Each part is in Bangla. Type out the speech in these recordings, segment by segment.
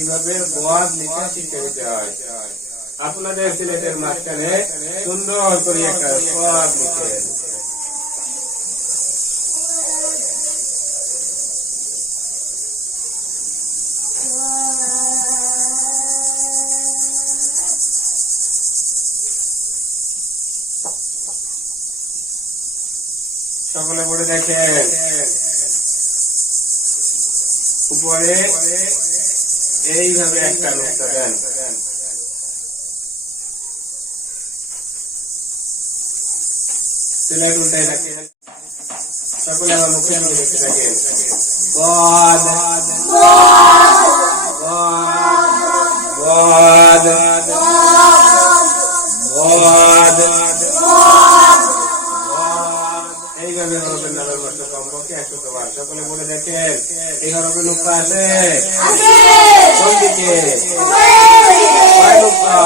কিভাবে বদ লিখা শিখে নিতে হয়। আপনাদের সিলেটের মাঝখানে সুন্দর করে একটা বদ লিখে সকলে পড়ে দেখেন। উপরে এইভাবে একটা নুক্তা দেন, সিলেট উল্টাই রাখেন। সকলে আমার মুখে দেখতে থাকেন। বদ বদ বদ এইভাবে হরফের নামের মতো কমপক্ষে 100 বার। সকলে বলে দেখেন এই হরফের নুক্তা আছে কোন দিকে? কয় নুক্তা?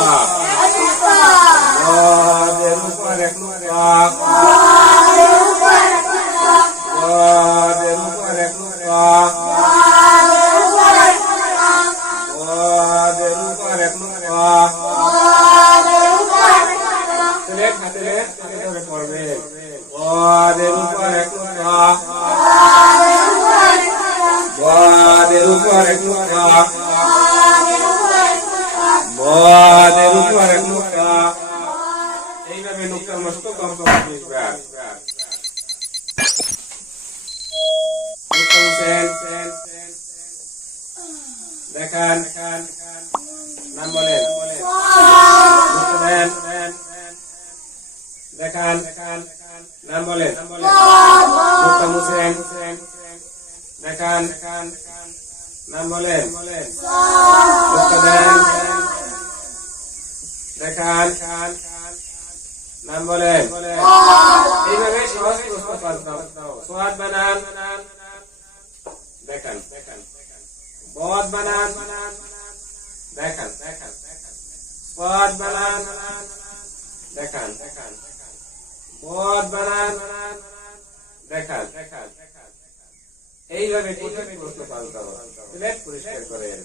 বদের উপর এক নুক্তা, বদের উপর এক নুক্তা, বদের উপর এক নুক্তা। সিলেট হাতে ধরে পড়বে। বদের উপর এক নুক্তা, বদের উপর এক নুক্তা, বদের উপর এক নুক্তা। এইভাবে নুক্তার মস্ত কমপক্ষে 20 বার। দেখান, নাম বলেন, দেখান, নাম বলেন, মুক্তা মুসেন, দেখান, নাম বলেন, মুক্তা দেন, দেখান, নাম বলেন। এইভাবে সহজ প্রশ্ন সোয়াদ বানান, দেখান, বদ বানান, দেখান, বদ বানান, দেখান, বদ বানান, দেখান। এইভাবে প্রশ্ন পাল্টাও, পরিষ্কার করেন।